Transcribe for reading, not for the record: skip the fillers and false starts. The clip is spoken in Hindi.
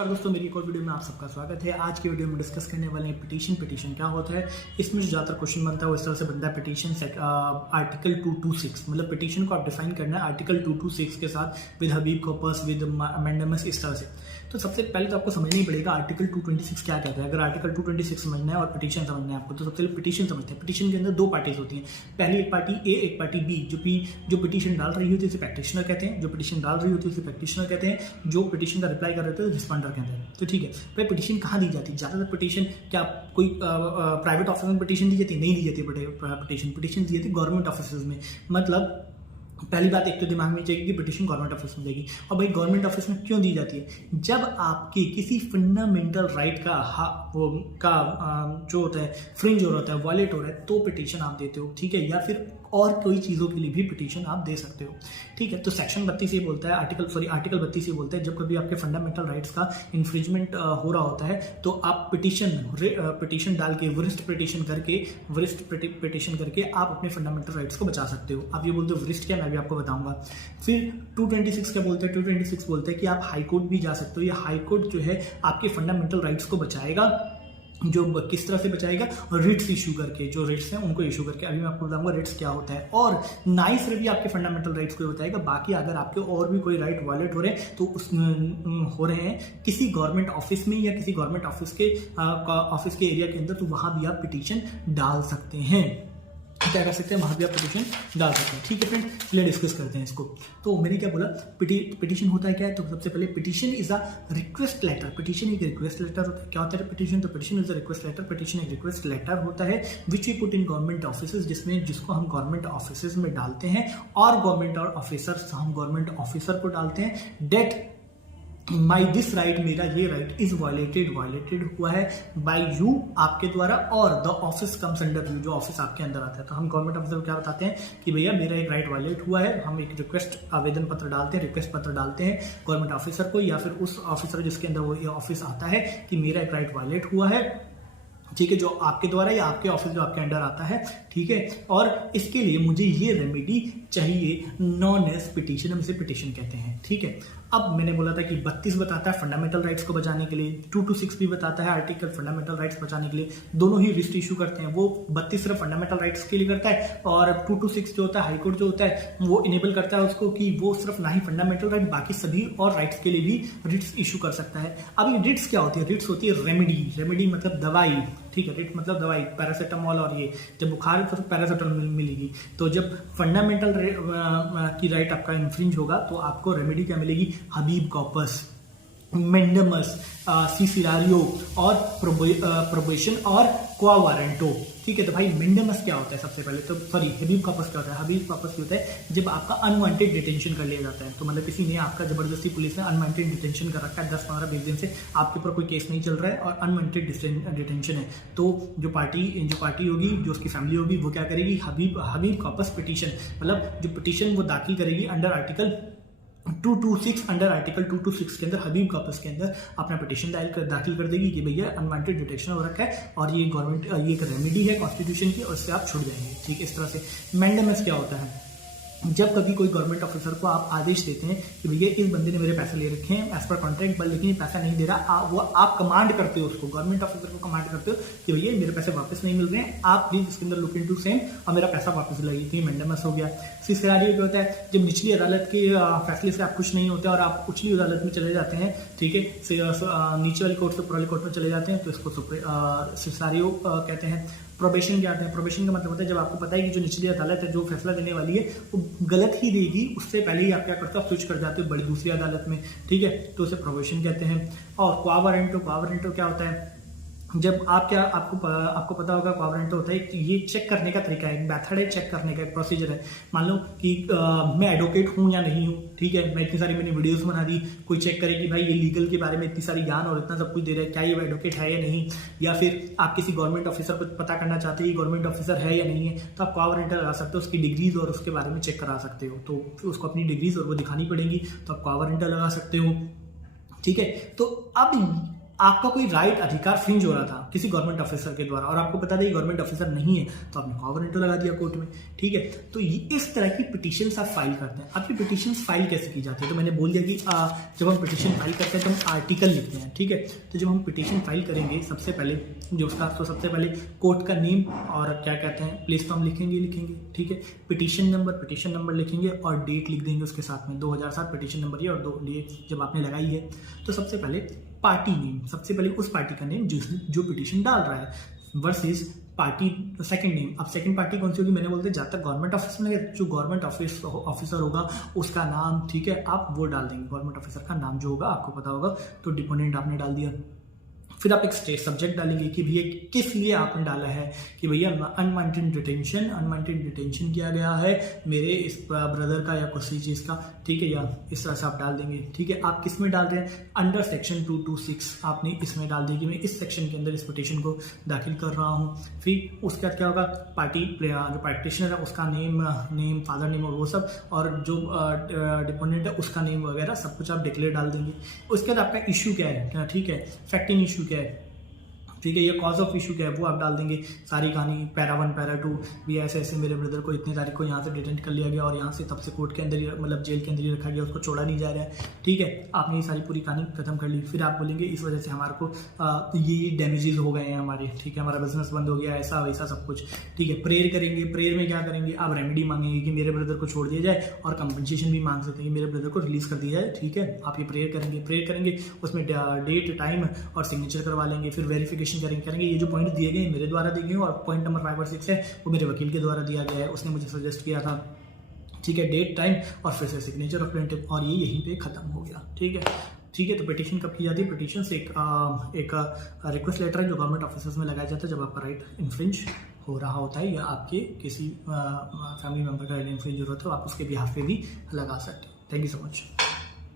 नमस्कार दोस्तों, मेरी एक और वीडियो में आप सबका स्वागत है। आज की वीडियो में डिस्कस करने वाले हैं पिटीशन क्या होता है। इसमें जो ज़्यादातर क्वेश्चन बनता है वो इस तरह से बनता है, पिटीशन आर्टिकल 226, मतलब पिटीशन को आप डिफाइन करना है आर्टिकल 226 के साथ with Habib corpus with amendments, इस तरह से। तो सबसे पहले तो आपको समझना ही पड़ेगा आर्टिकल 226 क्या कहता है। अगर आर्टिकल 226 समझना है और पिटीशन समझना है आपको, तो सबसे पहले पिटीशन समझते हैं। पिटीशन के अंदर दो पार्टीज होती हैं, पहली एक पार्टी ए, एक पार्टी बी। जो पिटीशन डाल रही होती है उसे प्रैक्टिशनर कहते हैं, जो पिटीशन डाल रही होती है उसे प्रैक्टिशनर कहते हैं, जो पिटीशन का रिप्लाई कर रहे होते हैं रिस्पॉन्डर कहते हैं। तो ठीक है, भाई पिटीशन कहाँ दी जाती है? ज़्यादातर पिटीशन क्या कोई प्राइवेट ऑफिस में पिटीशन दी जाती है? नहीं दी जाती पिटीशन दी जाती है गवर्नमेंट ऑफिस में। मतलब पहली बात एक तो दिमाग में चाहिए कि पिटीशन गवर्नमेंट ऑफिस में जाएगी। और भाई गवर्नमेंट ऑफिस में क्यों दी जाती है? जब आपके किसी फंडामेंटल राइट जो होता है फ्रिंज हो रहा है, वॉलेट हो रहा है, तो पिटीशन आप देते हो, ठीक है। या फिर और कोई चीज़ों के लिए भी पिटीशन आप दे सकते हो, ठीक है। तो सेक्शन 32 ये बोलता है, आर्टिकल 32 ये बोलता है, जब कभी आपके फंडामेंटल राइट्स का इन्फ्रिंजमेंट हो रहा होता है तो आप पिटीशन डाल के वरिष्ठ पिटीशन करके आप अपने फंडामेंटल राइट्स को बचा सकते हो। आप ये बोलते हो वरिष्ठ क्या, मैं भी आपको बताऊंगा। फिर 226 क्या बोलते हैं? 226 बोलते हैं कि आप हाई कोर्ट भी जा सकते हो। या हाई कोर्ट जो है आपके फंडामेंटल राइट्स को बचाएगा। जो किस तरह से बचाएगा? रिट्स इशू करके, जो रिट्स हैं उनको इशू करके। अभी मैं आपको बताऊंगा रिट्स क्या होता है। और नाइस भी आपके फंडामेंटल राइट्स को बताएगा। बाकी अगर आपके और भी कोई राइट वायलेट हो रहे हैं तो हो रहे हैं किसी गवर्नमेंट ऑफिस में या किसी गवर्नमेंट ऑफिस के एरिया के अंदर, तो वहां भी आप पिटीशन डाल सकते हैं। क्या कर सकते हैं? वहां भी आप पिटीशन डाल सकते हैं, ठीक है फ्रेंड। चलिए डिस्कस करते हैं इसको। तो मैंने क्या बोला, पिटीशन होता है क्या है? तो सबसे पहले petition is a request letter. Petition एक रिक्वेस्ट लेटर होता है। क्या होता है पिटीशन? तो petition is a request letter. Petition एक रिक्वेस्ट लेटर होता है which we put in government offices, जिसको हम गवर्नमेंट ऑफिसेज में डालते हैं। और गवर्नमेंट ऑफिसर को डालते हैं डेट माई दिस राइट, मेरा ये राइट इज वायलेटेड हुआ है बाई यू, आपके द्वारा, और the office comes under you, जो ऑफिस आपके अंदर आता है। तो हम गवर्नमेंट ऑफिसर को क्या बताते हैं कि भैया मेरा एक राइट वायलेट हुआ है। हम एक रिक्वेस्ट आवेदन पत्र डालते हैं, रिक्वेस्ट पत्र डालते हैं गवर्नमेंट ऑफिसर को या फिर उस ऑफिसर जिसके अंदर वो ये ऑफिस आता है कि मेरा एक राइट वायलेट हुआ है, ठीक है, जो आपके द्वारा या आपके ऑफिस जो आपके अंडर आता है, ठीक है। और इसके लिए मुझे ये रेमेडी चाहिए, नॉन एज पिटीशन, हम इसे पिटीशन कहते हैं, ठीक है। अब मैंने बोला था कि 32 बताता है फंडामेंटल राइट्स को बचाने के लिए, 226 भी बताता है आर्टिकल फंडामेंटल राइट्स बचाने के लिए। दोनों ही रिट इशू करते हैं। वो 32 सिर्फ फंडामेंटल राइट्स के लिए करता है और 226 जो होता है हाईकोर्ट जो होता है वो इनेबल करता है उसको कि वो सिर्फ ना ही फंडामेंटल राइट, बाकी सभी और राइट्स के लिए भी रिट्स इशू कर सकता है। अब ये रिट्स क्या होती है? रिट्स होती है रेमेडी मतलब दवाई, ठीक है। रिट मतलब दवाई, पैरासीटामोल, और ये जब बुखार है तो पैरासीटामोल मिलेगी। तो जब फंडामेंटल की राइट आपका इन्फ्रिंज होगा तो आपको रेमेडी क्या मिलेगी? हबीब कॉर्पस, मेंडेमस, सिसिलारियो और प्रोबेशन और क्वा वारंटो, ठीक है। तो भाई मेंडेमस क्या होता है? सबसे पहले तो हबीब कॉर्पस क्या होता है? हबीब कॉर्पस होता है जब आपका अनवांटेड डिटेंशन कर लिया जाता है। तो मतलब किसी ने आपका जबरदस्ती, पुलिस ने अनवांटेड डिटेंशन कर रखा है 10, 15, 20 दिन से, आपके ऊपर कोई केस नहीं चल रहा है और अनवांटेड डिटेंशन है, तो जो पार्टी होगी, जो उसकी फैमिली होगी, वो क्या करेगी? हबीब कॉर्पस पिटीशन, मतलब जो पिटीशन वो दाखिल करेगी अंडर आर्टिकल 226, अंडर आर्टिकल 226 के अंदर हबीब कॉर्पस के अंदर अपना पिटीशन दाखिल कर देगी कि भैया अनवांटेड डिटेक्शन हो रखा है और ये ये एक रेमेडी है कॉन्स्टिट्यूशन की और इससे आप छूट जाएंगे, ठीक। इस तरह से मैंडेमस क्या होता है? जब कभी कोई गवर्नमेंट ऑफिसर को आप आदेश देते हैं कि भैया इस बंदे ने मेरे पैसे ले रखे हैं एज पर कॉन्ट्रैक्ट, बल लेकिन ये पैसा नहीं दे रहा, वो आप कमांड करते हो उसको, गवर्नमेंट ऑफिसर को कमांड करते हो कि भैया मेरे पैसे वापस नहीं मिल रहे हैं, आप प्लीज इसके अंदर लुक इनटू सेम और मेरा पैसा वापस लाइए। तो ये मैंडेमस हो गया। सिसिलारियो क्या होता है? जब निचली अदालत के फैसले से आप खुश नहीं होते और आप उचली अदालत में चले जाते हैं, ठीक है, नीचे वाली कोर्ट से ऊपर वाली कोर्ट में चले जाते हैं, तो इसको सिसिलारियो कहते हैं। प्रोबेशन क्या आते हैं? प्रोबेशन का मतलब होता है जब आपको पता है कि जो निचली अदालत है जो फैसला देने वाली है वो गलत ही देगी, उससे पहले ही आप क्या करते हो? स्विच कर जाते हो बड़ी दूसरी अदालत में, ठीक है, तो उसे प्रोबेशन कहते हैं। और क्वा वारंटो क्या होता है? जब आपको पता होगा क्वा वारंटो होता है कि ये चेक करने का तरीका है, मेथड है चेक करने का, एक प्रोसीजर है। मान लो कि मैं एडवोकेट हूं या नहीं हूं, ठीक है, मैं इतनी सारी मैंने वीडियोस बना दी, कोई चेक करे कि भाई ये लीगल के बारे में इतनी सारी ज्ञान और इतना सब कुछ दे रहा है, क्या ये एडवोकेट है या नहीं। या फिर आप किसी गवर्नमेंट ऑफिसर को पता करना चाहते हैं गवर्नमेंट ऑफिसर है या नहीं है, तो आप क्वा वारंटो लगा सकते हो, उसकी डिग्रीज और उसके बारे में चेक करा सकते हो। तो उसको अपनी डिग्रीज और वो दिखानी पड़ेगी, तो आप क्वा वारंटो लगा सकते हो, ठीक है। तो अब आपका कोई राइट अधिकार फ्रिंज हो रहा था किसी गवर्नमेंट ऑफिसर के द्वारा और आपको पता था ये गवर्नमेंट ऑफिसर नहीं है, तो आपने कॉवर्नेंटो लगा दिया कोर्ट में, ठीक है। तो इस तरह की पिटीशंस आप फाइल करते हैं। आपकी पिटीशंस फाइल कैसे की जाती है, तो मैंने बोल दिया कि जब हम पिटीशन फाइल करते हैं तो हम आर्टिकल लिखते हैं, ठीक है। तो जब हम पिटीशन फाइल करेंगे सबसे पहले सबसे पहले कोर्ट का नेम और क्या कहते हैं प्लेस तो हम लिखेंगे, ठीक है। पिटीशन नंबर लिखेंगे और डेट लिख देंगे उसके साथ में, 2007 पिटीशन नंबर ये और 2 लिए जब आपने लगाई है। तो सबसे पहले पार्टी नेम, सबसे पहले उस पार्टी का नेम जो पिटीशन डाल रहा है, वर्सेस पार्टी सेकंड नेम। अब सेकंड पार्टी कौन सी होगी, मैंने बोलते जब तक गवर्नमेंट ऑफिस में जो गवर्नमेंट ऑफिसर होगा उसका नाम, ठीक है, आप वो डाल देंगे, गवर्नमेंट ऑफिसर का नाम जो होगा आपको पता होगा। तो डिपोनेंट आपने डाल दिया। फिर आप एक सब्जेक्ट डालेंगे कि भैया किस लिए आपने डाला है, कि भैया अनवांटेड डिटेंशन किया गया है मेरे इस ब्रदर का या किसी चीज़ का, ठीक है, या इस तरह से आप डाल देंगे, ठीक है। आप किस में डाल रहे हैं, अंडर सेक्शन 226 आपने इसमें डाल दिया कि मैं इस सेक्शन के अंदर इस पिटीशन को दाखिल कर रहा हूँ। फिर उसके बाद क्या होगा, पार्टी जो प्रैक्टिशनर है उसका नेम फादर नेम और वो सब, और जो डिपोनेंट है उसका नेम वगैरह सब कुछ आप डिक्लेयर डाल देंगे। उसके बाद आपका इशू क्या है, ठीक है, फैक्टिंग इशू क्या है, ठीक है, ये कॉज ऑफ इशू क्या है वो आप डाल देंगे, सारी कहानी पैरा 1 पैरा 2 भी ऐसे मेरे ब्रदर को इतनी तारीख को यहाँ से डिटेंट कर लिया गया और यहाँ से तब से कोर्ट के अंदर ही मतलब जेल के अंदर ही रखा गया, उसको छोड़ा नहीं जा रहा है, ठीक है। आपने ये सारी पूरी कहानी खत्म कर ली। फिर आप बोलेंगे इस वजह से हमारे को ये डैमेजेस हो गए हैं हमारे, ठीक है, हमारा बिजनेस बंद हो गया, ऐसा वैसा सब कुछ, ठीक है। प्रेयर करेंगे, प्रेयर में क्या करेंगे, आप रेमेडी मांगेंगे कि मेरे ब्रदर को छोड़ दिया जाए और कंपनसेशन भी मांग सकते हैं कि मेरे ब्रदर को रिलीज कर दिया जाए, ठीक है। आप ये प्रेयर करेंगे, उसमें डेट टाइम और सिग्नेचर करवा लेंगे। फिर वेरिफिकेशन करेंगे ये जो पॉइंट दिए गए मेरे द्वारा दिए गए और पॉइंट नंबर 5 और 6 है वो मेरे वकील के द्वारा दिया गया है, उसने मुझे सजेस्ट किया था, ठीक है, डेट टाइम और फिर से सिग्नेचर ऑफ प्लेंटिफ, और ये यहीं पे खत्म हो गया, ठीक है, ठीक है। तो पिटीशन कब की जाती है, पिटीशन से एक रिक्वेस्ट लेटर है जो गवर्नमेंट ऑफिसर्स में लगाया जाता है जब आपका राइट इन्फ्रिंज हो रहा होता है या आपके किसी फैमिली मेम्बर का राइट इन्फ्रिंज हो रहा है तो आप उसके बिहाफ पे भी लगा सकते हो। Thank you so much.